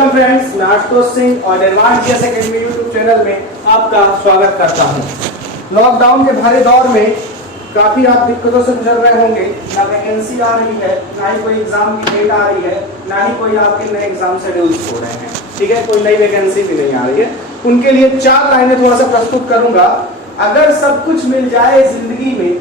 Welcome friends, मैं आशुतोष सिंह और advance GS academy YouTube channel में आपका स्वागत करता हूं। लॉकडाउन के भारी दौर में काफी आप दिक्कतों से गुजर रहे होंगे। ना वैकेंसी आ रही है, ना ही कोई एग्जाम की डेट आ रही है, ना ही कोई आपके नए एग्जाम शेड्यूल्स हो रहे हैं। ठीक है, कोई नई वैकेंसी भी नहीं आ रही है। उनके लिए 4 लाइनें थोड़ा सा प्रस्तुत करूंगा। अगर सब कुछ मिल जाए जिंदगी में,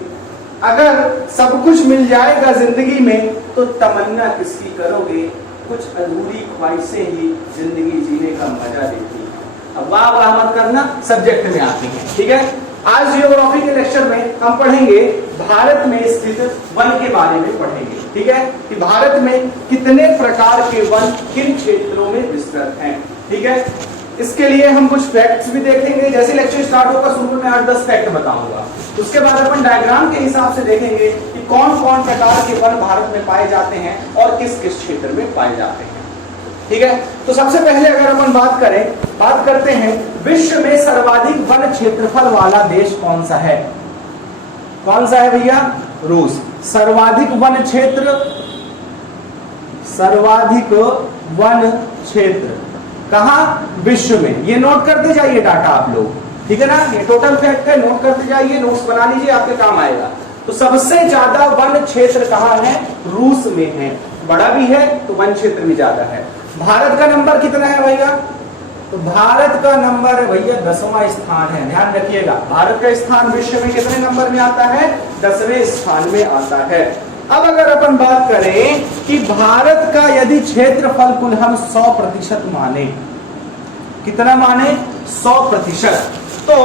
अगर सब कुछ मिल जाएगा जिंदगी में, तो तमन्ना किसकी करोगे? कुछ अधूरी ख्वाहिशें ही जिंदगी जीने का मजा देती हैं। अब वाह वाह मत करना, सब्जेक्ट में आते हैं। ठीक है, आज जियोग्राफी के लेक्चर में हम पढ़ेंगे भारत में स्थित वन के बारे में पढ़ेंगे। ठीक है, कि भारत में कितने प्रकार के वन किन क्षेत्रों में विस्तृत हैं। ठीक है, इसके लिए हम कुछ फैक्ट्स भी देखेंगे। जैसे लेक्चर स्टार्ट होगा शुरू में 8-10 फैक्ट बताऊंगा। उसके बाद अपन डायग्राम के हिसाब से देखेंगे कि कौन कौन प्रकार के वन भारत में पाए जाते हैं और किस किस क्षेत्र में पाए जाते हैं। ठीक है, तो सबसे पहले अगर अपन बात करते हैं विश्व में सर्वाधिक वन क्षेत्रफल वाला देश कौन सा है? कौन सा है भैया? रूस। सर्वाधिक वन क्षेत्र कहां? विश्व में। ये नोट करते जाइए डाटा आप लोग, ठीक है ना। ये टोटल फैक्ट है, नोट करते जाइए, नोट्स बना लीजिए, आपके काम आएगा। तो सबसे ज्यादा वन क्षेत्र कहां है? रूस में है। बड़ा भी है तो वन क्षेत्र में ज्यादा है। भारत का नंबर कितना है भैया? तो भारत का नंबर है भैया 10वां स्थान है। ध्यान रखिएगा, भारत का स्थान विश्व में कितने नंबर में आता है? 10वें स्थान में आता है। अब अगर अपन बात करें कि भारत का यदि क्षेत्रफल कुल हम 100% माने, कितना माने? 100%। तो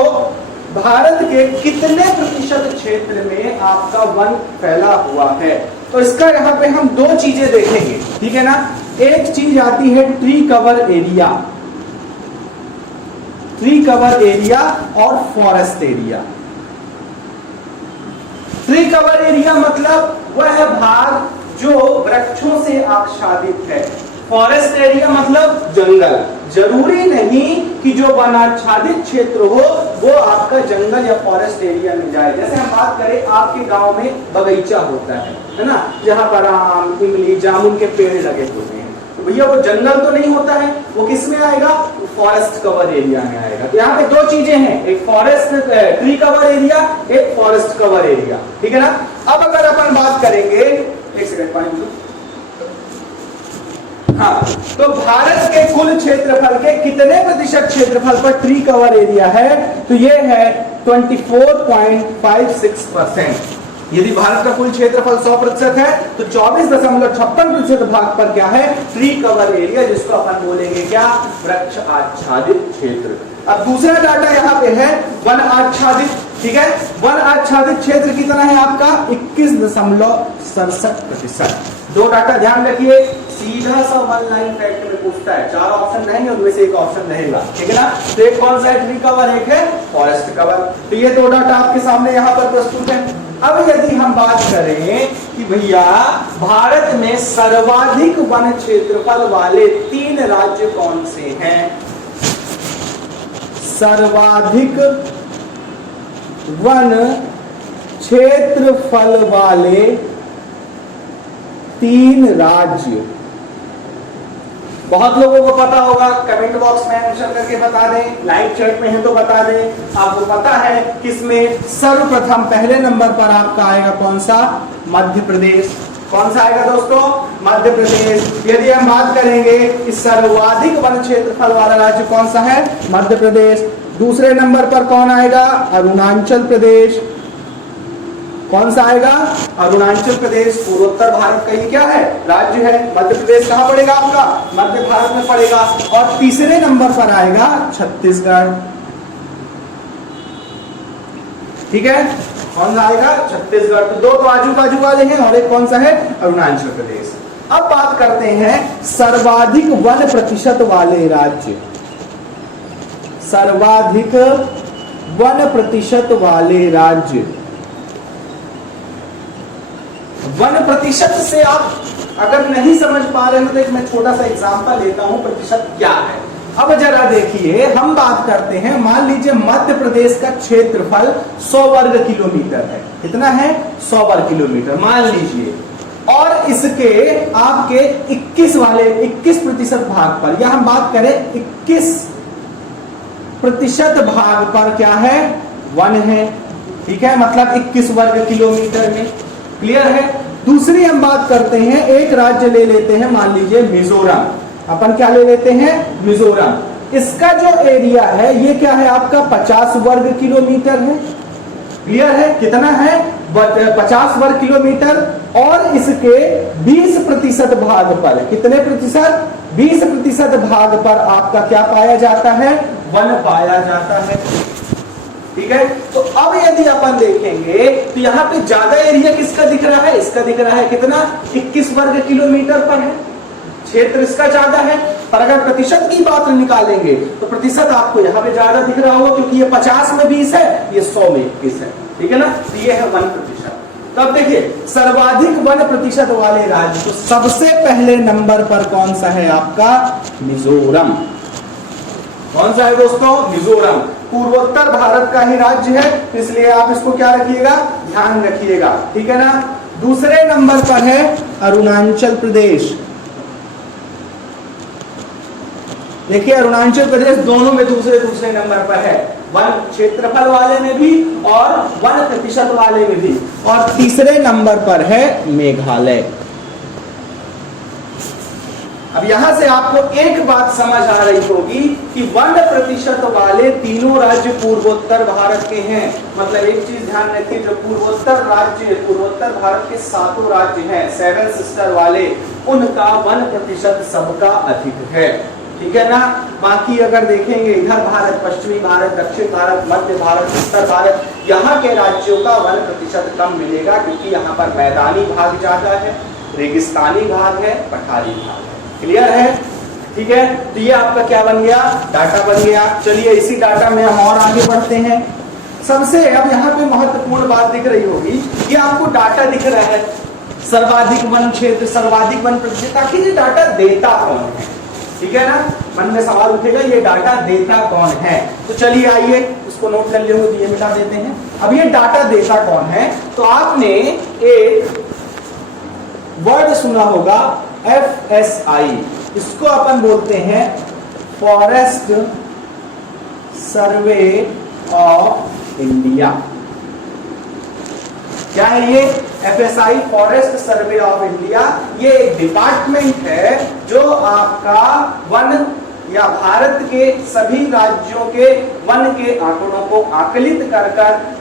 भारत के कितने प्रतिशत क्षेत्र में आपका वन फैला हुआ है? तो इसका यहाँ पे हम 2 चीजें देखेंगे, ठीक है ना। एक चीज आती है tree cover area, tree cover area और forest area. Tree cover area मतलब वह भाग जो वृक्षों से आच्छादित है। फॉरेस्ट एरिया मतलब जंगल। जरूरी नहीं कि जो वनाच्छादित क्षेत्र हो वो आपका जंगल या फॉरेस्ट एरिया में जाए। जैसे हम बात करें आपके गांव में बगीचा होता है ना, जहां पर आम, इमली, जामुन के पेड़ लगे होते हैं, तो भैया वो जंगल तो नहीं होता है, वो किस में आएगा? फॉरेस्ट कवर एरिया में आएगा। तो यहाँ पे 2 चीजें हैं, एक फॉरेस्ट ट्री कवर एरिया, एक फॉरेस्ट कवर एरिया। ठीक है ना। अब अगर अपन बात करेंगे, एक सेकंड पानी दो। हाँ, तो भारत के कुल क्षेत्रफल के कितने प्रतिशत क्षेत्रफल पर ट्री कवर एरिया है? तो ये है 24.56%। यदि भारत का कुल क्षेत्रफल 100% है तो 24.56% भाग पर क्या है? ट्री कवर एरिया, जिसको अपन बोलेंगे क्या? वृक्ष आच्छादित क्षेत्र। अब दूसरा डाटा यहाँ पे है वन आच्छादित। ठीक है, वन आच्छादित क्षेत्र कितना है आपका? 21.67%। 2 डाटा ध्यान रखिए, सीधा सा 1 लाइन फैक्ट में पूछता है। 4 ऑप्शन रहेंगे, उनमें से एक ऑप्शन रहेगा। ठीक है ना। तो एक कौन सा है? ट्री कवर, एक है फॉरेस्ट कवर। तो ये 2 डाटा आपके सामने यहाँ पर प्रस्तुत है। अब यदि हम बात करें कि भैया भारत में सर्वाधिक वन क्षेत्रफल वाले 3 राज्य कौन से हैं? सर्वाधिक वन क्षेत्रफल वाले 3 राज्य। बहुत लोगों को पता होगा, कमेंट बॉक्स में आंसर करके बता दें, लाइव चैट में है तो बता दें। आपको पता है किसमें सर्वप्रथम पहले नंबर पर आपका आएगा कौन सा? मध्य प्रदेश। कौन सा आएगा दोस्तों? मध्य प्रदेश। यदि हम बात करेंगे कि सर्वाधिक वन क्षेत्रफल वाला राज्य कौन सा है? मध्य प्रदेश। दूसरे नंबर पर कौन आएगा? अरुणाचल प्रदेश। कौन सा आएगा? अरुणाचल प्रदेश। पूर्वोत्तर भारत का ये क्या है? राज्य है। मध्य प्रदेश कहां पड़ेगा आपका? मध्य भारत में पड़ेगा। और तीसरे नंबर पर आएगा छत्तीसगढ़। ठीक है, कौन सा आएगा? छत्तीसगढ़। तो 2 तो आजू बाजू वाले हैं और एक कौन सा है? अरुणाचल प्रदेश। अब बात करते हैं सर्वाधिक वन प्रतिशत वाले राज्य। सर्वाधिक वन प्रतिशत वाले राज्य। वन प्रतिशत से आप अगर नहीं समझ पा रहे हो तो एक मैं छोटा सा एग्जांपल लेता हूं, प्रतिशत क्या है। अब जरा देखिए, हम बात करते हैं, मान लीजिए मध्य प्रदेश का क्षेत्रफल 100 वर्ग किलोमीटर है। कितना है? 100 वर्ग किलोमीटर मान लीजिए। और इसके आपके 21% भाग पर, या हम बात करें 21% भाग पर क्या है, वन है। ठीक है, मतलब 21 वर्ग किलोमीटर में। क्लियर है। दूसरी हम बात करते हैं, एक राज्य ले लेते हैं, मान लीजिए मिजोरम। अपन क्या ले लेते हैं, मिजोरम। इसका जो एरिया है ये क्या है आपका, 50 वर्ग किलोमीटर है। क्लियर है, कितना है, 50 वर्ग किलोमीटर। और इसके 20% भाग पर, कितने प्रतिशत, 20% भाग पर आपका क्या पाया जाता है, वन पाया जाता है। ठीक है, तो अब यदि अपन देखेंगे तो यहाँ पे ज्यादा एरिया किसका दिख रहा है, इसका दिख रहा है, कितना, 21 वर्ग किलोमीटर पर है, क्षेत्र इसका ज्यादा है। पर अगर प्रतिशत की बात निकालेंगे तो प्रतिशत आपको यहाँ पे ज्यादा दिख रहा होगा, क्योंकि ये 50 में 20 है, ये 100 में 21 है। ठीक है ना, तो ये है 1%। तब देखिए सर्वाधिक 1% वाले राज्य, तो सबसे पहले नंबर पर कौन सा है आपका, मिजोरम। कौन सा है दोस्तों, मिजोरम। पूर्वोत्तर भारत का ही राज्य है, इसलिए आप इसको क्या रखिएगा, ध्यान रखिएगा। ठीक है ना। दूसरे नंबर पर है अरुणाचल प्रदेश। देखिए अरुणाचल प्रदेश दोनों में दूसरे नंबर पर है, वन क्षेत्रफल वाले में भी और 1% वाले में भी। और तीसरे नंबर पर है मेघालय। अब यहां से आपको एक बात समझ आ रही होगी कि 1% वाले तीनों राज्य पूर्वोत्तर भारत के हैं। मतलब एक चीज ध्यान रखिए, जो पूर्वोत्तर राज्य, पूर्वोत्तर भारत के 7 राज्य हैं, 7 सिस्टर वाले, उनका 1% सबका अधिक है। ठीक है ना। बाकी अगर देखेंगे इधर भारत, पश्चिमी भारत, दक्षिण भारत, मध्य भारत, उत्तर भारत, यहाँ के राज्यों का 1% कम मिलेगा, क्योंकि यहाँ पर मैदानी भाग ज्यादा है, रेगिस्तानी भाग है, पठारी भाग है। क्लियर है। ठीक है, तो ये आपका क्या बन गया, डाटा बन गया। चलिए इसी डाटा में हम और आगे बढ़ते हैं। सबसे अब यहाँ पे महत्वपूर्ण बात दिख रही होगी, ये आपको डाटा दिख रहा है, सर्वाधिक वन क्षेत्र, सर्वाधिक वन प्रतिशत। आखिर ये डाटा देता कौन है, ठीक है ना, मन में सवाल उठेगा ये डाटा देता कौन है। तो चलिए आइए उसको नोट कर लिया, तो ये मिटा देते हैं। अब ये डाटा देता कौन है, तो आपने एक वर्ड सुना होगा FSI, इसको अपन बोलते हैं फॉरेस्ट सर्वे ऑफ इंडिया। क्या है ये, FSI forest survey of India. ये एक डिपार्टमेंट है जो आपका वन या भारत के सभी राज्यों के वन के आंकड़ों को आकलित कर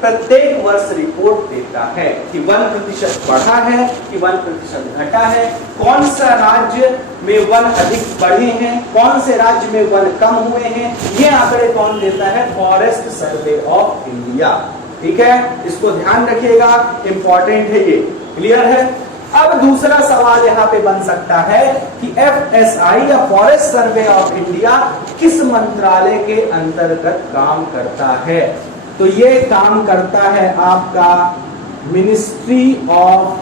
प्रत्येक वर्ष रिपोर्ट देता है कि 1% बढ़ा है कि 1% घटा है, कौन सा राज्य में वन अधिक बढ़े हैं, कौन से राज्य में वन कम हुए हैं। ये आंकड़े कौन देता है, फॉरेस्ट सर्वे ऑफ इंडिया। ठीक है, इसको ध्यान रखिएगा, इंपॉर्टेंट है ये। क्लियर है। अब दूसरा सवाल यहाँ पे बन सकता है कि FSI या फॉरेस्ट सर्वे ऑफ इंडिया किस मंत्रालय के अंतर्गत काम करता है। तो ये काम करता है आपका ministry of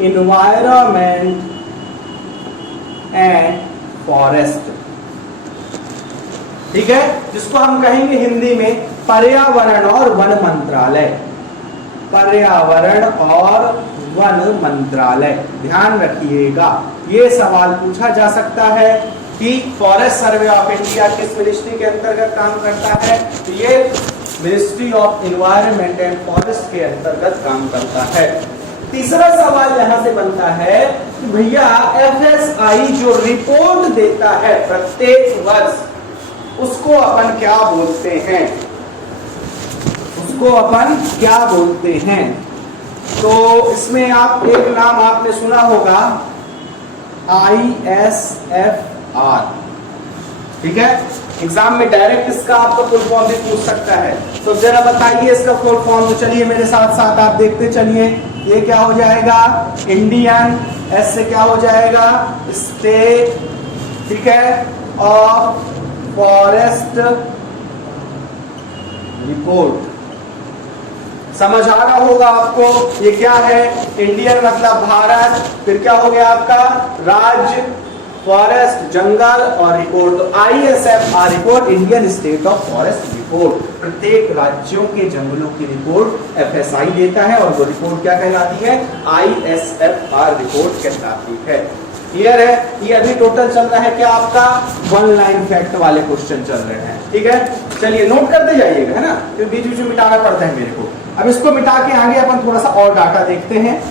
environment and forest. ठीक है, जिसको हम कहेंगे हिंदी में पर्यावरण और वन मंत्रालय। पर्यावरण और वन मंत्रालय, ध्यान रखिएगा। ये सवाल पूछा जा सकता है कि फॉरेस्ट सर्वे ऑफ इंडिया किस मिनिस्ट्री के अंतर्गत काम करता है। तो ये ministry of environment and forest के अंतर्गत काम करता है। तीसरा सवाल यहां से बनता है कि भैया FSI जो रिपोर्ट देता है प्रत्येक वर्ष, उसको अपन क्या बोलते हैं, उसको अपन क्या बोलते हैं। तो इसमें आप एक नाम आपने सुना होगा ISFR। ठीक है, एग्जाम में डायरेक्ट इसका आपको फुल फॉर्म भी पूछ सकता है। तो जरा बताइए इसका फुल फॉर्म। तो चलिए मेरे साथ साथ आप देखते चलिए, ये क्या हो जाएगा, इंडियन, एस से क्या हो जाएगा, स्टेट, ठीक है, ऑफ फॉरेस्ट रिपोर्ट। समझ आ रहा होगा आपको ये क्या है, इंडियन मतलब भारत, फिर क्या हो गया आपका राज्य, फॉरेस्ट जंगल और रिपोर्ट, तो ISFR report Indian state of forest report, प्रत्येक राज्यों के जंगलों की रिपोर्ट FSI देता है और वो रिपोर्ट क्या कहलाती है, ISFR रिपोर्ट कहलाती है। क्लियर है? ये अभी टोटल चल रहा है क्या आपका, 1 लाइन फैक्ट वाले क्वेश्चन चल रहे हैं। ठीक है, चलिए नोट करते जाइएगा, है ना, क्योंकि बीच बीच में मिटाना पड़ता है मेरे को। अब इसको मिटा के आगे अपन थोड़ा सा और डाटा देखते हैं।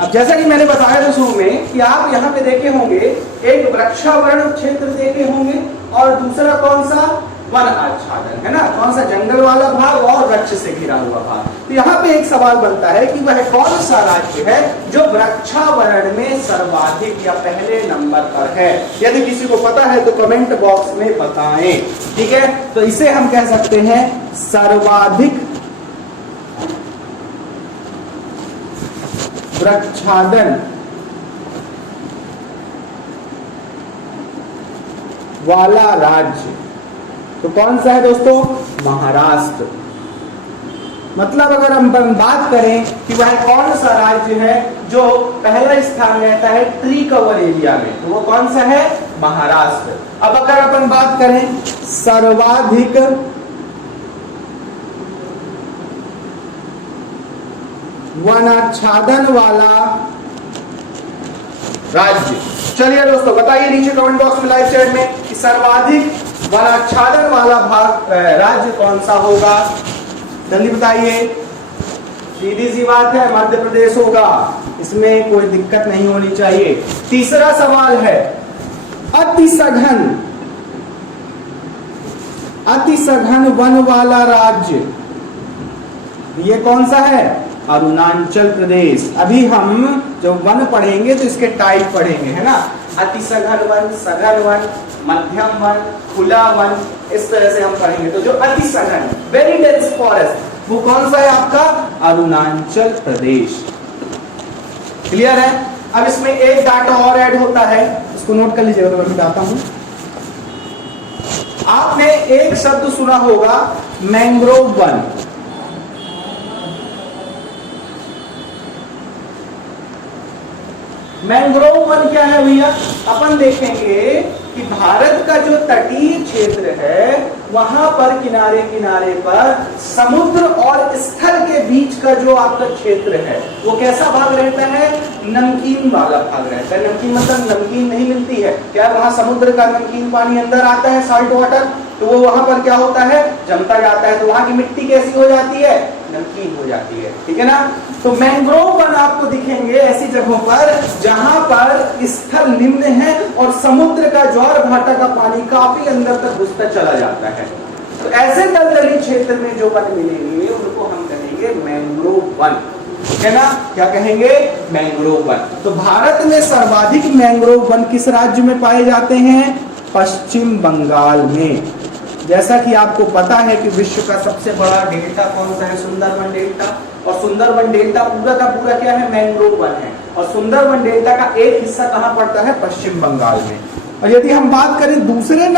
अब जैसा कि मैंने बताया था शुरू में कि आप यहाँ पे देखे होंगे एक वृक्षावरण क्षेत्र देखे होंगे और दूसरा कौन सा, वन आच्छादन, है ना, कौन सा, जंगल वाला भाग और वृक्ष से घिरा हुआ भाग। तो यहाँ पे एक सवाल बनता है कि वह कौन सा राज्य है जो वृक्षावरण में सर्वाधिक या पहले नंबर पर है। यदि किसी को पता है तो कमेंट बॉक्स में बताएं। ठीक है, तो इसे हम कह सकते हैं सर्वाधिक वृक्षादन वाला राज्य। तो कौन सा है दोस्तों, महाराष्ट्र। मतलब अगर हम बात करें कि वह कौन सा राज्य है जो पहला स्थान रहता है ट्री कवर एरिया में, तो वो कौन सा है, महाराष्ट्र। अब अगर अपन बात करें सर्वाधिक वनाच्छादन वाला राज्य, चलिए दोस्तों बताइए नीचे कमेंट बॉक्स में लाइव चैट में कि सर्वाधिक वनाच्छादन वाला भाग राज्य कौन सा होगा, जल्दी बताइए। सीधी सी बात है, मध्य प्रदेश होगा, इसमें कोई दिक्कत नहीं होनी चाहिए। तीसरा सवाल है अति सघन वन वाला राज्य, ये कौन सा है, अरुणाचल प्रदेश। अभी हम जब वन पढ़ेंगे तो इसके टाइप पढ़ेंगे, है ना, अति सघन वन, सघन वन, मध्यम वन, खुला वन, इस तरह से हम पढ़ेंगे। तो जो अति सघन, वेरी डेंस फॉरेस्ट, वो कौन सा है आपका, अरुणाचल प्रदेश। क्लियर है? अब इसमें एक डाटा और ऐड होता है, इसको नोट कर लीजिएगा, तो मैं बताता हूं। आपने एक शब्द सुना होगा मैंग्रोव वन। मैंग्रोव वन क्या है भैया, अपन देखेंगे कि भारत का जो तटीय क्षेत्र है वहां पर किनारे किनारे पर समुद्र और स्थल के बीच का जो आपका क्षेत्र है वो कैसा भाग रहता है, नमकीन वाला भाग रहता है। नमकीन मतलब नमकीन नहीं मिलती है क्या, वहां समुद्र का नमकीन पानी अंदर आता है, साल्ट वाटर, तो वो वहां पर क्या होता है, जमता जाता है, तो वहां की मिट्टी कैसी हो जाती है, नमकीन हो जाती है। ठीक है ना, तो मैंग्रोव वन आपको दिखेंगे ऐसी जगहों पर जहां पर स्थल निम्न है और समुद्र का ज्वार भाटा का पानी काफी अंदर तक घुसता चला जाता है। तो ऐसे दलदली क्षेत्र में जो वन मिलेंगे उनको हम कहेंगे मैंग्रोव वन, है ना, क्या कहेंगे, मैंग्रोव वन। तो भारत में सर्वाधिक मैंग्रोव वन किस राज्य में पाए जाते हैं, पश्चिम बंगाल में। जैसा कि आपको पता है कि विश्व का सबसे बड़ा डेल्टा कौन सा है, सुंदरबन डेल्टा, और सुंदरबन डेल्टा पूरा का पूरा क्या है, मैंग्रोव वन है, और सुंदरबन डेल्टा का एक हिस्सा कहां पड़ता है, पश्चिम बंगाल में। और यदि हम बात करें दूसरे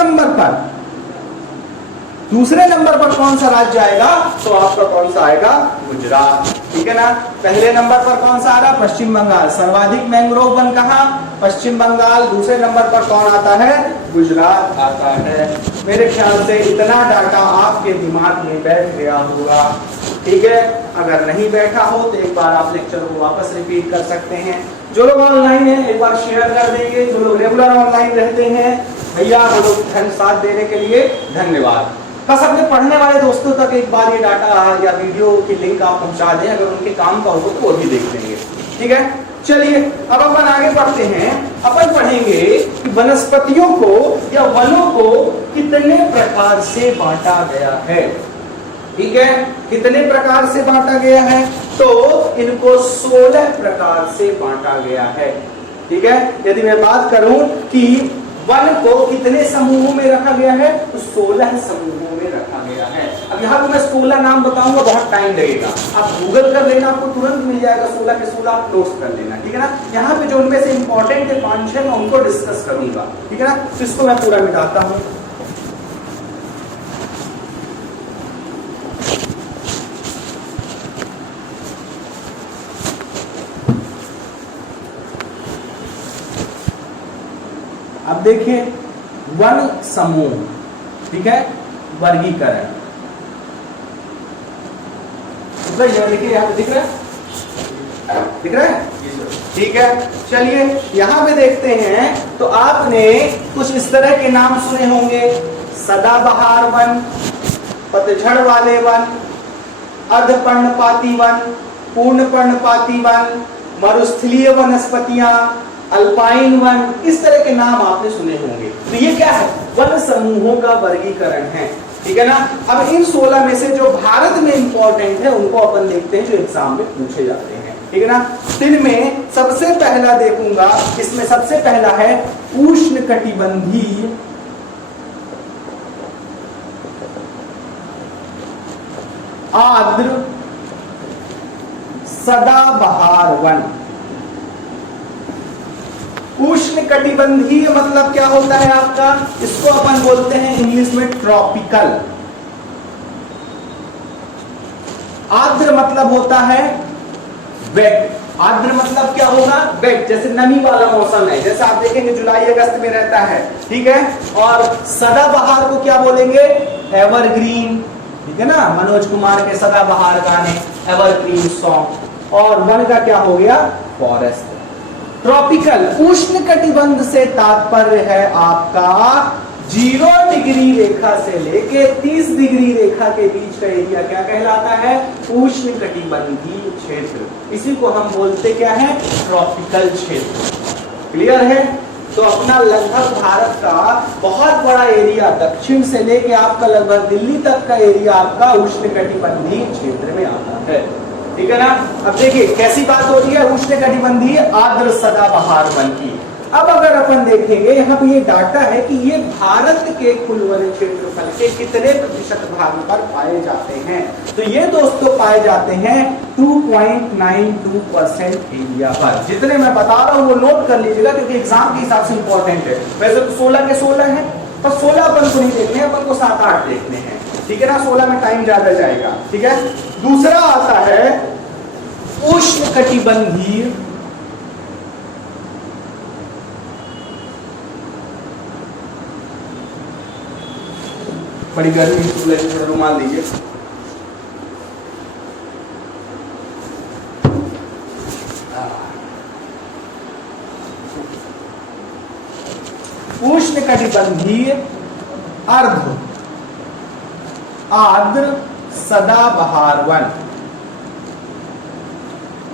नंबर पर कौन सा राज्य आएगा, तो आपका कौन सा आएगा, गुजरात। ठीक है ना, पहले नंबर पर कौन सा आ रहा, पश्चिम बंगाल। सर्वाधिक मैंग्रोव वन कहां, पश्चिम बंगाल। दूसरे नंबर पर कौन आता है, गुजरात आता है। मेरे ख्याल से इतना डाटा आपके दिमाग में बैठ गया होगा। ठीक है, अगर नहीं बैठा हो तो एक बार आप लेक्चर को वापस रिपीट कर सकते हैं। जो लोग ऑनलाइन हैं एक बार शेयर कर देंगे, जो लोग रेगुलर ऑनलाइन रहते हैं भैया वो लोग साथ देने के लिए धन्यवाद। बस अपने पढ़ने वाले दोस्तों तक एक बार ये डाटा या वीडियो की लिंक आप पहुंचा दें, अगर उनके काम का हो तो वो भी देख लेंगे। ठीक है, चलिए अब अपन आगे बढ़ते हैं। अपन पढ़ेंगे कि वनस्पतियों को या वनों को कितने प्रकार से बांटा गया है। ठीक है, कितने प्रकार से बांटा गया है, तो इनको 16 प्रकार से बांटा गया है। ठीक है, यदि मैं बात करूं कि वन को कितने समूहों में रखा गया है, तो 16 समूहों में रखा गया है। अब यहाँ पे मैं 16 नाम बताऊंगा, बहुत टाइम लगेगा, आप गूगल कर लेना, आपको तुरंत मिल जाएगा। 16 के 16 आप नोट कर लेना। ठीक है ना, यहाँ पे जो उनमें से इंपॉर्टेंट है 5-6 मैं उनको डिस्कस करूंगा। ठीक है ना, तो इसको मैं पूरा मिटाता हूँ। अब देखिए वन समूह, ठीक है, वर्गीकरण, देखिए यहाँ पे दिख रहा है, दिख रहा है, ठीक है। चलिए यहाँ पे देखते हैं, तो आपने कुछ इस तरह के नाम सुने होंगे, सदाबहार वन, पतझड़ वाले वन, अर्धपर्णपाती वन, पूर्णपर्णपाती वन, मरुस्थलीय वनस्पतियां, अल्पाइन वन, इस तरह के नाम आपने सुने होंगे। तो ये क्या है? वन समूहों का वर्गीकरण है, ठीक है ना। अब इन 16 में से जो भारत में इंपॉर्टेंट है उनको अपन देखते हैं, जो एग्जाम में पूछे जाते हैं, ठीक है ना। इनमें सबसे पहला देखूंगा, इसमें सबसे पहला है उष्णकटिबंधीय आर्द्र सदाबहार वन। उष्णकटिबंधीय मतलब क्या होता है आपका? इसको अपन बोलते हैं इंग्लिश में ट्रॉपिकल। आर्द्र मतलब होता है वेट। आर्द्र मतलब क्या होगा? वेट, जैसे नमी वाला मौसम है, जैसे आप देखेंगे जुलाई अगस्त में रहता है, ठीक है। और सदाबहार को क्या बोलेंगे? एवरग्रीन, ठीक है ना, मनोज कुमार के सदाबहार गाने, एवरग्रीन सॉन्ग। और वन का क्या हो गया? फॉरेस्ट। ट्रॉपिकल, उष्णकटिबंध से तात्पर्य है आपका 0 डिग्री रेखा से लेके 30 डिग्री रेखा के बीच का एरिया क्या कहलाता है? उष्णकटिबंधीय क्षेत्र। इसी को हम बोलते क्या है? ट्रॉपिकल क्षेत्र। क्लियर है? तो अपना लगभग भारत का बहुत बड़ा एरिया, दक्षिण से लेके आपका लगभग दिल्ली तक का एरिया आपका उष्णकटिबंधीय क्षेत्र में आता है, ठीक है ना। अब देखिए कैसी बात हो रही है उष्णकटिबंधीय आर्द्र सदाबहार वन की। अब अगर अपन देखेंगे, यहाँ पे ये डाटा है कि ये भारत के कुल वन क्षेत्रफल के कितने प्रतिशत भाग पर पाए जाते हैं। तो ये दोस्तों पाए जाते हैं 2.92% एरिया पर। जितने मैं बता रहा हूँ वो नोट कर लीजिएगा, क्योंकि एग्जाम के हिसाब से इंपॉर्टेंट है। वैसे तो 16 के 16 है, पर 16 अपन को नहीं देखने, अपन को 7-8 देखने हैं, ठीक है ना। 16 में टाइम ज्यादा जाएगा, ठीक है। दूसरा आता है उष्णकटिबंधीय बड़ी गर्मी, रुमाल दीजिए। उष्णकटिबंधीय अर्ध आर्द्र सदाबहार वन।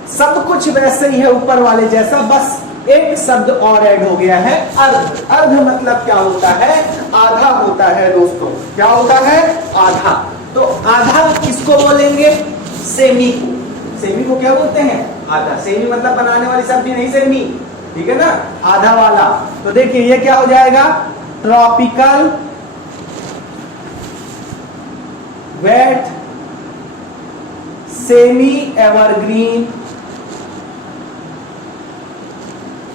सब कुछ वैसे ही है ऊपर वाले जैसा, बस एक शब्द और ऐड हो गया है, अर्ध। अर्ध मतलब क्या होता है? आधा होता है दोस्तों। क्या होता है? आधा। तो आधा किसको बोलेंगे? सेमी को। सेमी को क्या बोलते हैं? आधा। सेमी मतलब बनाने वाली सब्जी नहीं, सेमी, ठीक है ना, आधा वाला। तो देखिए ये क्या हो जाएगा? Tropical wet semi evergreen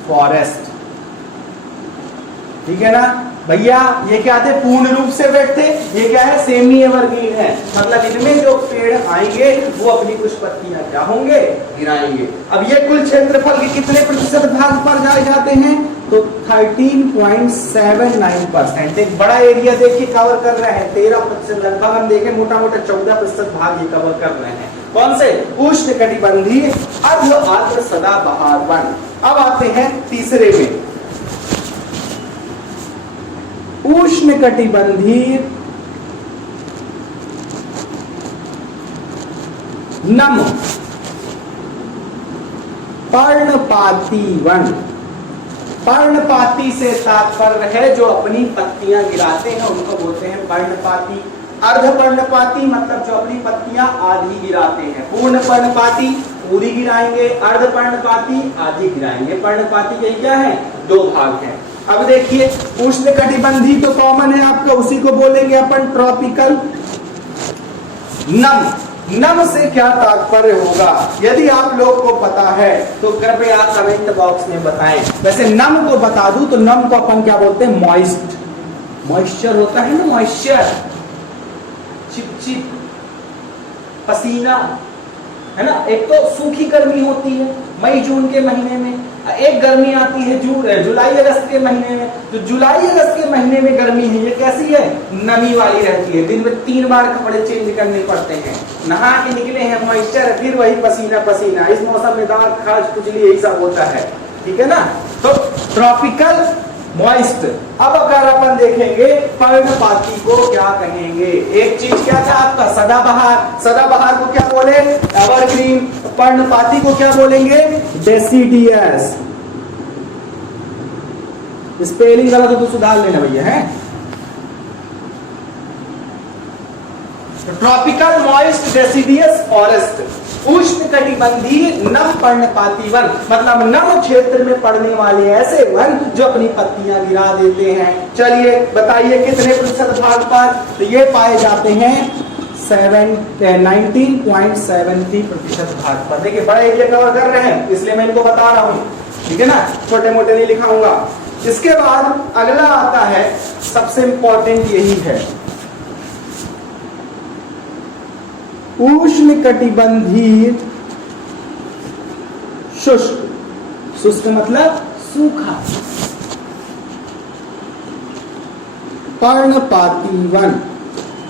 forest, ठीक है ना भैया। ये क्या थे? पूर्ण रूप से वेट थे। ये क्या है? सेमी एवरग्रीन है, मतलब इनमें जो पेड़ आएंगे वो अपनी कुछ पत्तियां क्या होंगे? गिराएंगे। अब ये कुल क्षेत्रफल के कितने प्रतिशत भाग पर जाते हैं? तो 13.79%। एक बड़ा एरिया देखिए कवर कर रहे हैं, 13%, लगभग हम देखें मोटा मोटा 14% भाग ये कवर कर रहे हैं। कौन से? उष्णकटिबंधीय अर्ध आर्द्र सदाबहार वन। अब आते हैं तीसरे में, उष्णकटिबंधीय नम पर्णपाती वन। पर्णपाती से तात्पर्य है जो अपनी पत्तियां गिराते हैं उनको बोलते हैं पर्णपाती। अर्धपर्णपाती मतलब जो अपनी पत्तियां आधी गिराते हैं। पूर्ण पर्णपाती पूरी गिराएंगे, अर्धपर्णपाती आधी गिराएंगे। पर्णपाती के क्या है? 2 भाग हैं। अब देखिए उष्णकटिबंधीय तो कॉमन है आपका, उसी को बोलेंगे अपन ट्रॉपिकल। नम, नम से क्या तात्पर्य होगा? यदि आप लोग को पता है तो कृपया कमेंट बॉक्स में बताएं। वैसे नम को बता दूं तो नम को अपन क्या बोलते हैं? मॉइस्ट। मॉइस्चर होता है ना, मॉइस्चर, चिपचिप, पसीना, है ना। एक तो सूखी गर्मी होती है मई जून के महीने में, एक गर्मी आती है जुलाई अगस्त के महीने में। तो जुलाई अगस्त के महीने में गर्मी है, ये कैसी है, नमी वाली रहती है। दिन में 3 बार कपड़े चेंज करने पड़ते हैं, नहा के निकले हैं मॉइस्चर, फिर वही पसीना पसीना। इस मौसम में दांत खाज खुजली यही सब होता है, ठीक है ना। तो ट्रॉपिकल मॉइस्ट। अब अगर अपन देखेंगे पर्णपाती को क्या कहेंगे, एक चीज क्या था आपका सदाबहार, सदाबहार को क्या बोले, एवरग्रीन। पर्णपाती को क्या बोलेंगे, डेसिडियस। स्पेलिंग गलत हो तो सुधार लेना भैया, है। ट्रॉपिकल मॉइस्ट डेसिडियस फॉरेस्ट, उष्ण कटिबंधीय नम पर्णपाती वन, मतलब नम क्षेत्र में पड़ने वाले ऐसे वन जो अपनी पत्तियां गिरा देते हैं। चलिए बताइए कितने प्रतिशत भाग पर, तो ये पाए जाते हैं 19.73% भाग पर। देखिए बड़ा एरिया कवर कर रहे हैं इसलिए मैं इनको बता रहा हूं, ठीक है ना, छोटे मोटे नहीं लिखाऊंगा। इसके बाद अगला आता है, सबसे इंपॉर्टेंट यही है, उष्ण कटिबंधीय शुष्क। शुष्क मतलब सूखा, पर्णपाती वन।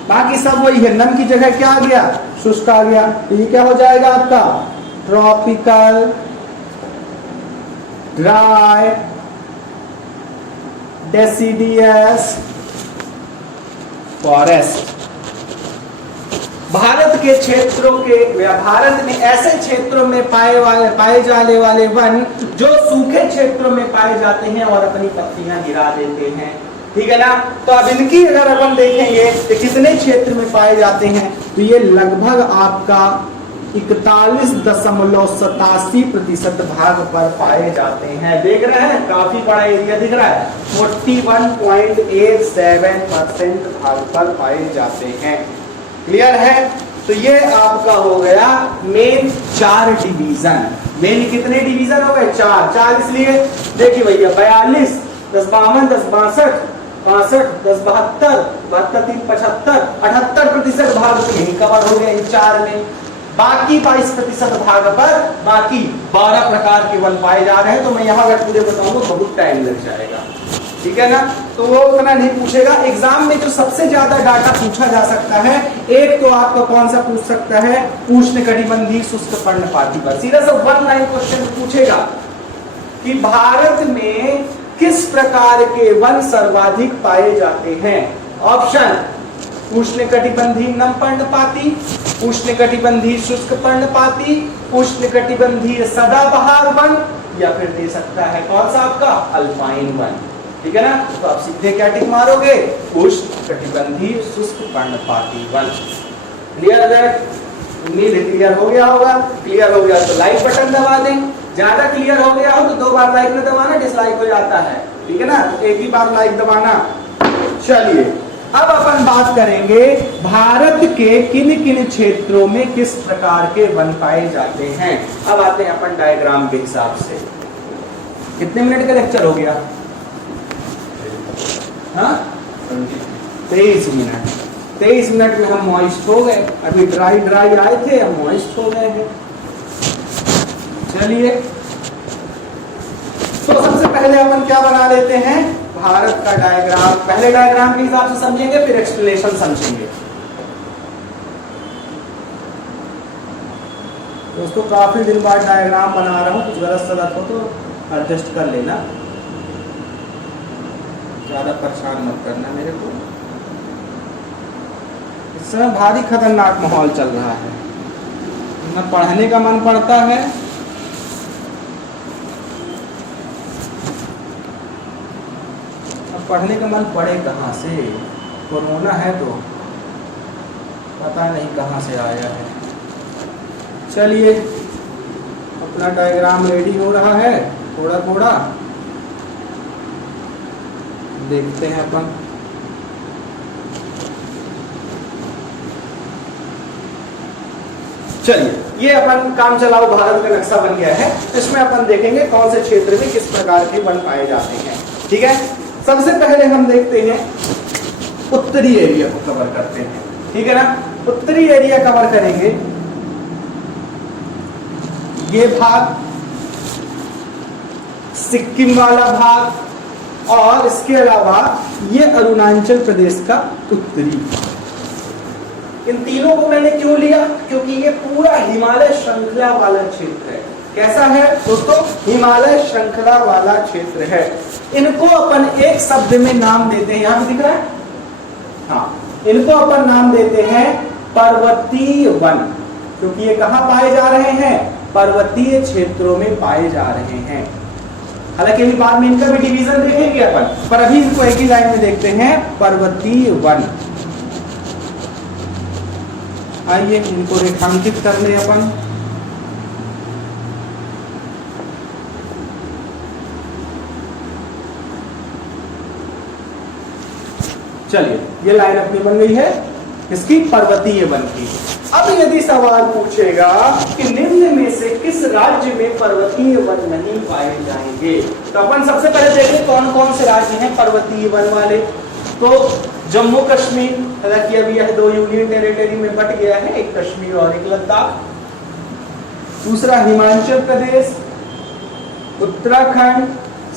बाकी सब वही है, नम की जगह क्या आ गया, शुष्क आ गया। तो ये क्या हो जाएगा आपका, tropical dry deciduous forest. Bharat के क्षेत्रों के, भारत में ऐसे क्षेत्रों में पाए जाने वाले वन जो सूखे क्षेत्रों में पाए जाते हैं और अपनी पत्तियां गिरा देते हैं, ठीक है ना। तो अब इनकी अगर अपन देखेंगे तो कितने क्षेत्र में पाए जाते हैं, तो ये लगभग आपका 41.87% भाग पर पाए जाते हैं। देख रहे हैं काफी बड़ा एरिया दिख रहा है, 41.87% भाग पर पाए जाते हैं। क्लियर है। तो ये आपका हो गया मेन 4 डिवीजन। मेन कितने डिवीजन हो गए, 4 इसलिए देखिए भैया 42, 10 52, 10 62, 65, 10 72, 72 3 75, 78% भाग तो यही कवर हो गया इन 4 में। बाकी 22% भाग पर बाकी 12 प्रकार के वन पाए जा रहे हैं। तो मैं यहाँ अगर पूरे बताऊंगा बहुत टाइम लग जाएगा, ठीक है ना। तो वो उतना नहीं पूछेगा। एग्जाम में जो सबसे ज्यादा डाटा पूछा जा सकता है, एक तो आपका कौन सा पूछ सकता है, उष्णकटिबंधीय शुष्क पर्णपाती पर सीधा सा 1 लाइन क्वेश्चन पूछेगा कि भारत में किस प्रकार के वन सर्वाधिक पाए जाते हैं। ऑप्शन उष्णकटिबंधीय नम पर्णपाती, उष्णकटिबंधीय शुष्क पर्णपाती, उष्णकटिबंधीय सदाबहार वन, या फिर दे सकता है कौन सा आपका अल्पाइन वन, ठीक है ना। तो आप सीधे क्या टिक मारोगे, उष्णकटिबंधीय शुष्क पर्णपाती वन। क्लियर है, उम्मीद है क्लियर हो गया होगा। क्लियर हो गया तो लाइक बटन दबा दें, ज्यादा क्लियर हो गया हो तो 2 बार लाइक न दबाना, डिसलाइक हो जाता है, ठीक है ना। तो एक ही बार लाइक दबाना। चलिए अब अपन बात करेंगे भारत के किन किन क्षेत्रों में किस प्रकार के वन पाए जाते हैं। अब आते हैं अपन डायग्राम के हिसाब से। कितने मिनट का लेक्चर हो गया, हाँ 23 मिनट। 23 मिनट में हम मॉइस्ट हो गए। अभी ड्राई आए थे, हम मॉइस्ट हो गए हैं। चलिए तो सबसे पहले अपन क्या बना लेते हैं, भारत का डायग्राम। पहले डायग्राम के हिसाब से समझेंगे, फिर एक्सप्लेनेशन समझेंगे। दोस्तों काफी दिन बाद डायग्राम बना रहा हूं, कुछ गलत सलत हो तो एडजस्ट कर लेना, ज्यादा परेशान मत करना मेरे को। इस समय भारी खतरनाक माहौल चल रहा है, न पढ़ने का मन पड़ता है, पढ़ने का मन पड़े कहाँ से, कोरोना है तो पता नहीं कहाँ से आया है। चलिए अपना डायग्राम रेडी हो रहा है, थोड़ा थोड़ा देखते हैं अपन। चलिए ये अपन काम चलाओ भारत का नक्शा बन गया है, इसमें अपन देखेंगे कौन से क्षेत्र में किस प्रकार के वन पाए जाते हैं, ठीक है। सबसे पहले हम देखते हैं उत्तरी एरिया को कवर करते हैं, ठीक है ना। उत्तरी एरिया कवर करेंगे, ये भाग सिक्किम वाला भाग और इसके अलावा ये अरुणाचल प्रदेश का उत्तरी। इन तीनों को मैंने क्यों लिया? क्योंकि ये पूरा हिमालय श्रृंखला वाला क्षेत्र है। कैसा है दोस्तों? हिमालय श्रृंखला वाला क्षेत्र है। इनको अपन एक शब्द में नाम देते हैं, यहां दिख रहा है, हाँ, इनको अपन नाम देते हैं पर्वतीय वन, क्योंकि ये कहां पाए जा रहे हैं? पर्वतीय क्षेत्रों में पाए जा रहे हैं। हालांकि अभी बाद में इनका भी डिवीजन देखेंगे अपन, पर अभी इनको एक ही लाइन में देखते हैं, पर्वतीय वन। आइए इनको रेखांकित कर ले अपन। चलिए, ये लाइन अपनी बन गई है इसकी पर्वतीय वन की। अब यदि सवाल पूछेगा कि निम्न में से किस राज्य में पर्वतीय वन नहीं पाए जाएंगे, तो अपन सबसे पहले देखें कौन कौन से राज्य हैं पर्वतीय वन वाले। तो जम्मू कश्मीर, हालांकि अभी यह दो यूनियन टेरिटरी में बट गया है, एक कश्मीर और एक लद्दाख। दूसरा हिमाचल प्रदेश, उत्तराखंड,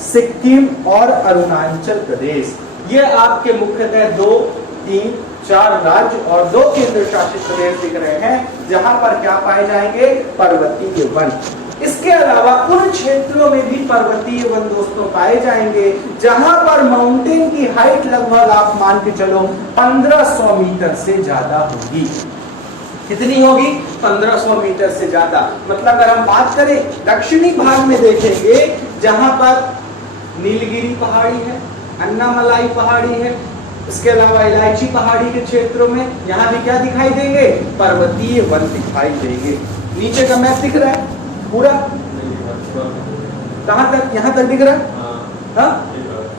सिक्किम और अरुणाचल प्रदेश। ये आपके मुख्यतः 2, 3, 4 राज्य और 2 केंद्र शासित प्रदेश दिख रहे हैं जहां पर क्या पाए जाएंगे? पर्वतीय वन। इसके अलावा उन क्षेत्रों में भी पर्वतीय वन दोस्तों पाए जाएंगे जहां पर माउंटेन की हाइट लगभग आप मान के चलो 1500 मीटर से ज्यादा होगी। कितनी होगी? 1500 मीटर से ज्यादा। मतलब अगर हम बात करें दक्षिणी भाग में देखेंगे जहां पर नीलगिरी पहाड़ी है, अन्नामलाई पहाड़ी है, इसके अलावा इलायची पहाड़ी के क्षेत्रों में यहाँ भी क्या दिखाई देंगे? पर्वतीय वन दिखाई देंगे। नीचे का मैप दिख रहा है पूरा? कहाँ तक? यहाँ तक दिख रहा है? हाँ,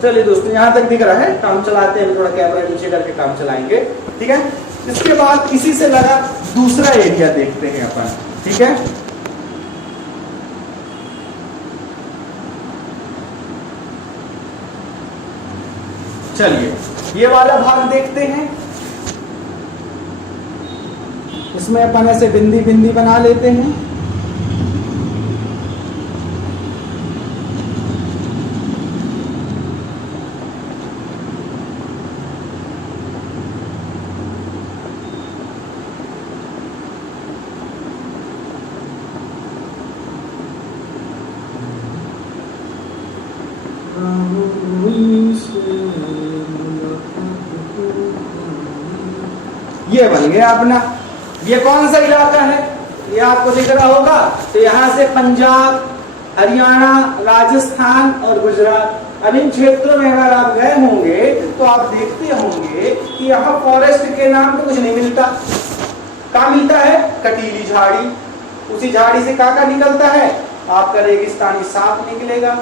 चलिए दोस्तों यहाँ तक दिख रहा है। काम चलाते हैं, थोड़ा कैमरा नीचे करके काम चलाएंगे, ठीक है। इसके बाद इसी से लगा दूसरा एरिया देखते हैं अपन, ठीक है। चलिए ये वाला भाग देखते हैं। इसमें अपन ऐसे बिंदी बिंदी बना लेते हैं। ये बन गया अपना। ये कौन सा इलाका है? ये आपको दिख रहा होगा। तो यहाँ से पंजाब, हरियाणा, राजस्थान और गुजरात, अब इन क्षेत्रों में अगर आप गए होंगे तो आप देखते होंगे कि यहाँ फॉरेस्ट के नाम पे कुछ नहीं मिलता। कहाँ मिलता है? कटीली झाड़ी। उसी झाड़ी से क्या निकलता है? आपका रेगिस्तानी सांप निकलेगा।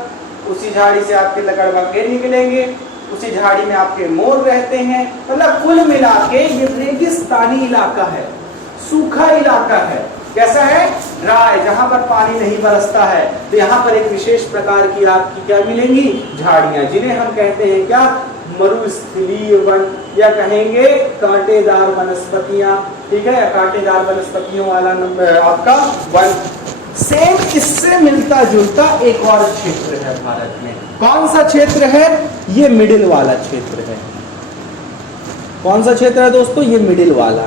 उसी झाड़ी से आपके लकड़बग्घे निकलेंगे। उसी झाड़ी में आपके मोर रहते हैं। मतलब कुल मिला के ये रेगिस्तानी इलाका है, सूखा इलाका है। कैसा है? ड्राई, जहां पर पानी नहीं बरसता है। तो यहाँ पर एक विशेष प्रकार की आपकी क्या मिलेंगी? झाड़ियां, जिन्हें हम कहते हैं क्या? मरुस्थलीय वन, या कहेंगे कांटेदार वनस्पतियां, ठीक है, या कांटेदार वनस्पतियों वाला आपका वन। सेम इससे मिलता जुलता एक और क्षेत्र है भारत में। कौन सा क्षेत्र है? ये मिडिल वाला क्षेत्र है। कौन सा क्षेत्र है दोस्तों? ये मिडिल वाला।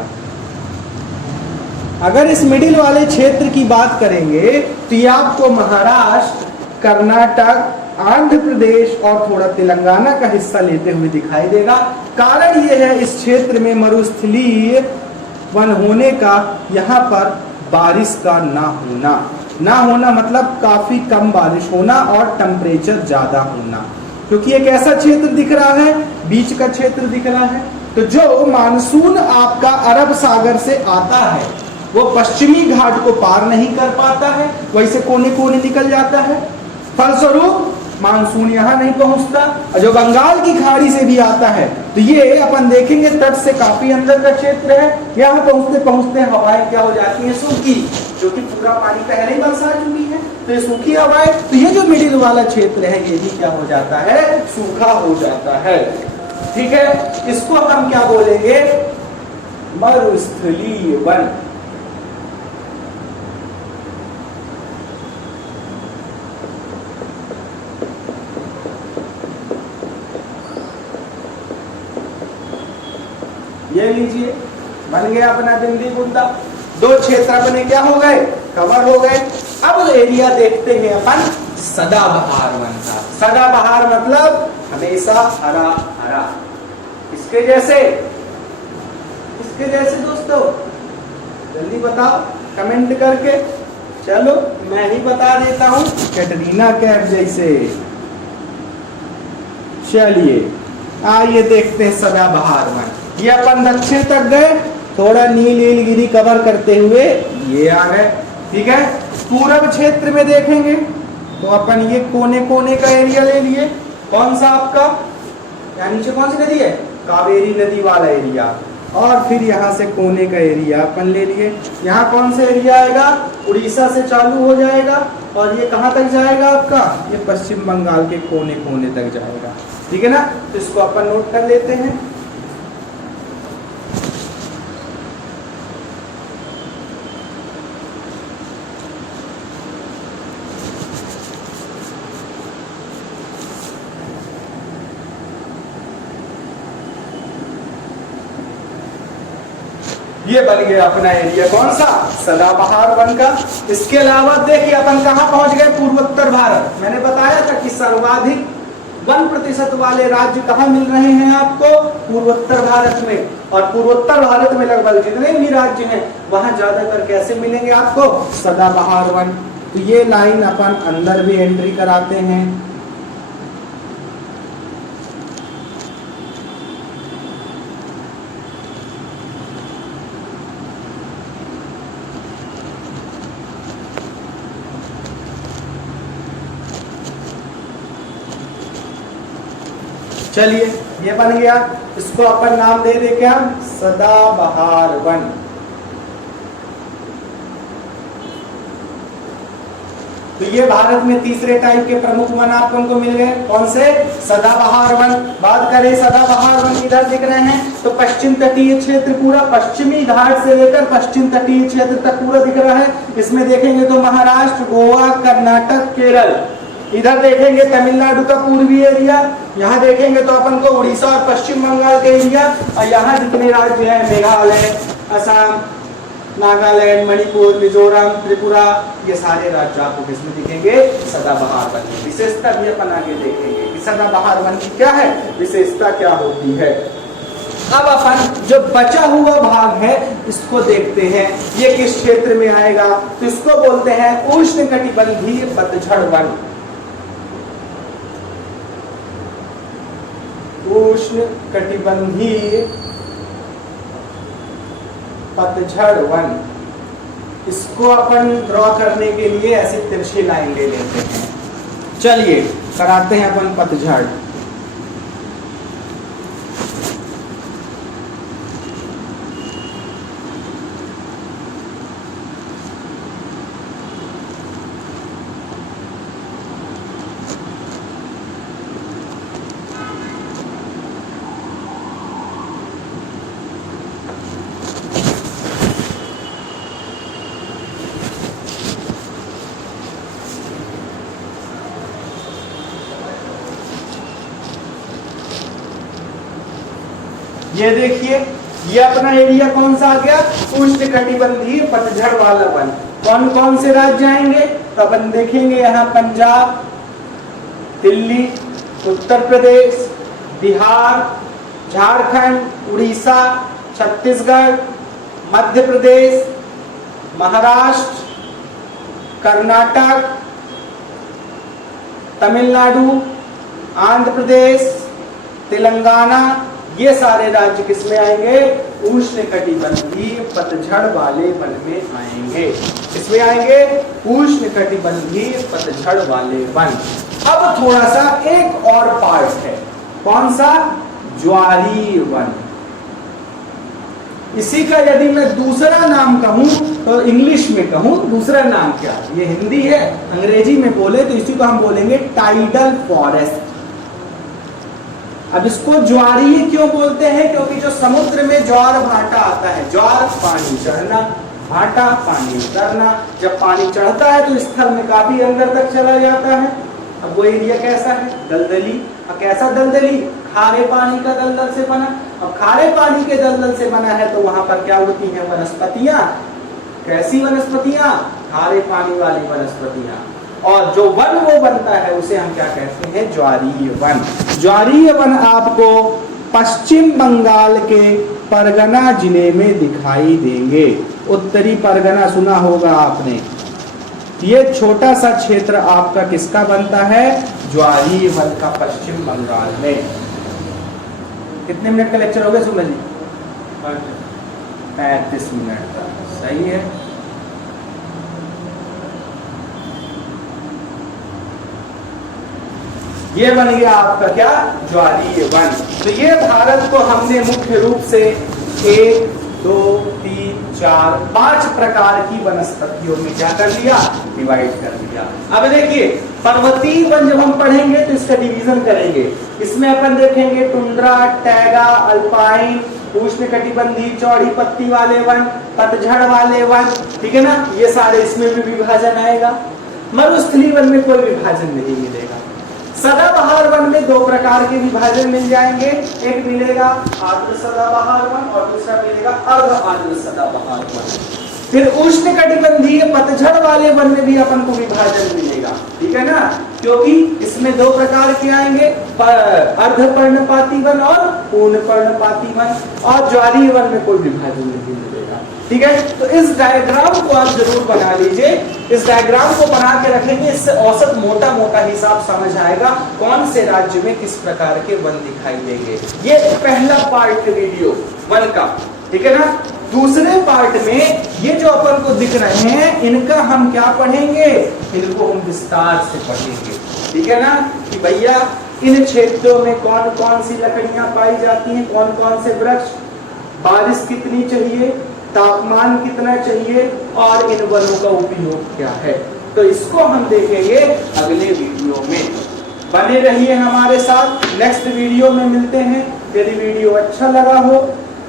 अगर इस मिडिल वाले क्षेत्र की बात करेंगे तो ये आपको महाराष्ट्र, कर्नाटक, आंध्र प्रदेश और थोड़ा तेलंगाना का हिस्सा लेते हुए दिखाई देगा। कारण ये है इस क्षेत्र में मरुस्थलीय वन होने का, यहाँ पर बारिश का ना होना मतलब काफी कम बारिश होना और टेम्परेचर ज्यादा होना। क्योंकि एक ऐसा क्षेत्र दिख रहा है, बीच का क्षेत्र दिख रहा है, तो जो मानसून आपका अरब सागर से आता है वो पश्चिमी घाट को पार नहीं कर पाता है, वैसे कोने कोने निकल जाता है। फलस्वरूप मानसून यहाँ नहीं पहुंचता। और जो बंगाल की खाड़ी से भी आता है तो ये अपन देखेंगे तट से काफी अंदर का क्षेत्र है। यहाँ पहुंचते पहुंचते हवाएं क्या हो जाती है? सूखी, जो कि पूरा पानी पहले ही बरसा चुकी है, तो ये सूखी हवाएं। तो ये जो मिडिल वाला क्षेत्र है ये भी क्या हो जाता है? सूखा हो जाता है, ठीक है। इसको हम क्या बोलेंगे? मरुस्थलीय वन। ये लीजिए बन गया अपना बिंदी बुंदा। 2 क्षेत्र अपने क्या हो गए, कवर हो गए। अब एरिया देखते हैं अपन सदाबहार वन का। सदाबहार मतलब हमेशा हरा हरा, इसके जैसे दोस्तों जल्दी बताओ कमेंट करके। चलो मैं ही बता देता हूं, कैटरीना कैफ जैसे। चलिए आइए देखते हैं सदाबहार वन। ये अपन दक्षिण तक गए, थोड़ा नीलगिरी कवर करते हुए ये आ गए। ठीक है, पूरब क्षेत्र में देखेंगे तो अपन ये कोने कोने का एरिया ले लिए। कौन सा आपका, यहाँ नीचे कौन सी नदी है, कावेरी नदी वाला एरिया। और फिर यहाँ से कोने का एरिया अपन ले लिए। यहाँ कौन सा एरिया आएगा, उड़ीसा से चालू हो जाएगा और ये कहाँ तक जाएगा आपका, ये पश्चिम बंगाल के कोने कोने तक जाएगा। ठीक है ना, तो इसको अपन नोट कर लेते हैं। ये बन गया अपना एरिया कौन सा, सदाबहार वन का। इसके अलावा देखिए अपन कहाँ पहुंच गए, पूर्वोत्तर भारत। मैंने बताया था कि सर्वाधिक 1% वाले राज्य कहाँ मिल रहे हैं आपको, पूर्वोत्तर भारत में। और पूर्वोत्तर भारत में लगभग जितने भी राज्य हैं वहां ज्यादातर कैसे मिलेंगे आपको, सदाबहार वन। तो ये लाइन अपन अंदर भी एंट्री कराते हैं। चलिए ये बन गया, इसको अपन नाम दे दे क्या, सदाबहार वन। तो ये भारत में तीसरे टाइप के प्रमुख वन आपको मिल गए, कौन से, सदाबहार वन। बात करें सदाबहार वन इधर दिख रहे हैं तो पश्चिम तटीय क्षेत्र पूरा, पश्चिमी घाट से लेकर पश्चिम तटीय क्षेत्र तक पूरा दिख रहा है। इसमें देखेंगे तो महाराष्ट्र, गोवा, कर्नाटक, केरल। इधर देखेंगे तमिलनाडु का पूर्वी एरिया, यहाँ देखेंगे तो अपन को उड़ीसा और पश्चिम बंगाल के एरिया। और यहाँ जितने राज्य हैं, मेघालय, असम, नागालैंड, मणिपुर, मिजोरम, त्रिपुरा, ये सारे राज्य आपको किसमें दिखेंगे, सदाबहार वन में। विशेषता भी अपन आगे देखेंगे कि सदाबहार वन की क्या है, विशेषता क्या होती है। अब अपन जो बचा हुआ भाग है इसको देखते हैं, ये किस क्षेत्र में आएगा। तो इसको बोलते हैं उष्णकटिबंधीय पतझड़ वन। उष्णकटिबंधीय पतझड़ वन। इसको अपन ड्रॉ करने के लिए ऐसे तिरछी लाइन ले लेते हैं। चलिए कराते हैं अपन पतझड़। ये देखिए ये अपना एरिया कौन सा आ गया, उष्णकटिबंधीय पतझड़ वाला वन। कौन कौन से राज्य आएंगे तो अपन देखेंगे यहाँ पंजाब, दिल्ली, उत्तर प्रदेश, बिहार, झारखंड, उड़ीसा, छत्तीसगढ़, मध्य प्रदेश, महाराष्ट्र, कर्नाटक, तमिलनाडु, आंध्र प्रदेश, तेलंगाना। ये सारे राज्य किसमें आएंगे, उष्णकटिबंधीय पतझड़ वाले वन में आएंगे। इसमें आएंगे उष्णकटिबंधीय पतझड़ वाले वन। अब थोड़ा सा एक और पार्ट है, कौन सा, ज्वारीय वन। इसी का यदि मैं दूसरा नाम कहूं तो इंग्लिश में कहूं, दूसरा नाम क्या, ये हिंदी है, अंग्रेजी में बोले तो इसी को हम बोलेंगे टाइडल फॉरेस्ट। अब इसको ज्वारीय क्यों बोलते हैं, क्योंकि जो समुद्र में ज्वार भाटा आता है, ज्वार पानी चढ़ना, भाटा पानी उतरना। जब पानी चढ़ता है तो स्थल में काफी अंदर तक चला जाता है। अब वो एरिया कैसा है, दलदली। कैसा दलदली, खारे पानी का दलदल से बना। अब खारे पानी के दलदल से बना है तो वहां पर क्या होती है? वनस्पतियां। कैसी वनस्पतियां? खारे पानी वाली वनस्पतियां। और जो वन वो बनता है उसे हम क्या कहते हैं? ज्वारीय वन। ज्वारीय वन आपको पश्चिम बंगाल के परगना जिले में दिखाई देंगे। उत्तरी परगना सुना होगा आपने। ये छोटा सा क्षेत्र आपका किसका बनता है? ज्वारीय वन का, पश्चिम बंगाल में। कितने मिनट का लेक्चर हो गया सुमन जी? 35 मिनट का। सही है। ये बन गया आपका क्या? ज्वारीय वन। तो ये भारत को हमने मुख्य रूप से 1, 2, 3, 4, 5 प्रकार की वनस्पतियों में क्या कर लिया? डिवाइड कर लिया। अब देखिए, पर्वतीय वन जब हम पढ़ेंगे तो इसका डिवीजन करेंगे। इसमें अपन देखेंगे टुंड्रा, टैगा, अल्पाइन, उष्णकटिबंधीय चौड़ी पत्ती वाले वन, पतझड़ वाले वन, ठीक है ना? ये सारे इसमें भी विभाजन आएगा। मरुस्थलीय वन में कोई विभाजन नहीं मिलेगा। सदाबहार वन में 2 प्रकार के विभाजन मिल जाएंगे। एक मिलेगा आर्द्र सदाबहार वन और दूसरा मिलेगा अर्ध आर्द्र सदाबहार वन। फिर उष्णकटिबंधीय पतझड़ वाले वन में भी अपन को विभाजन मिलेगा, ठीक है ना? क्योंकि इसमें 2 प्रकार के आएंगे, अर्धपर्णपाती वन और पूर्णपर्णपाती वन। और ज्वारीय वन में कोई विभाजन नहीं मिलेगा, ठीक है? तो इस डायग्राम को आप जरूर बना लीजिए। इस डायग्राम को बना के रखेंगे, इससे औसत मोटा मोटा हिसाब समझ आएगा कौन से राज्य में किस प्रकार के वन दिखाई देंगे। ये पहला पार्ट वीडियो वन का, ठीक है ना? दूसरे पार्ट में ये जो अपन को दिख रहे हैं इनका हम क्या पढ़ेंगे? इनको हम विस्तार से पढ़ेंगे, ठीक है ना? कि भैया इन क्षेत्रों में कौन कौन सी लकड़ियां पाई जाती हैं, कौन कौन से वृक्ष, बारिश कितनी चाहिए, तापमान कितना चाहिए और इन वनों का उपयोग क्या है। तो इसको हम देखेंगे अगले वीडियो में। बने रहिए हमारे साथ। नेक्स्ट वीडियो में मिलते हैं। यदि वीडियो अच्छा लगा हो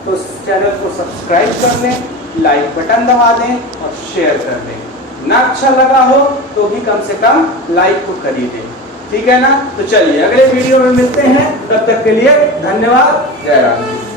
तो चैनल को सब्सक्राइब कर लें, लाइक बटन दबा दें और शेयर कर दें। ना अच्छा लगा हो तो भी कम से कम लाइक को कर ही दें, ठीक है ना? तो चलिए अगले वीडियो में मिलते हैं। तब तक के लिए धन्यवाद। जय राम जी।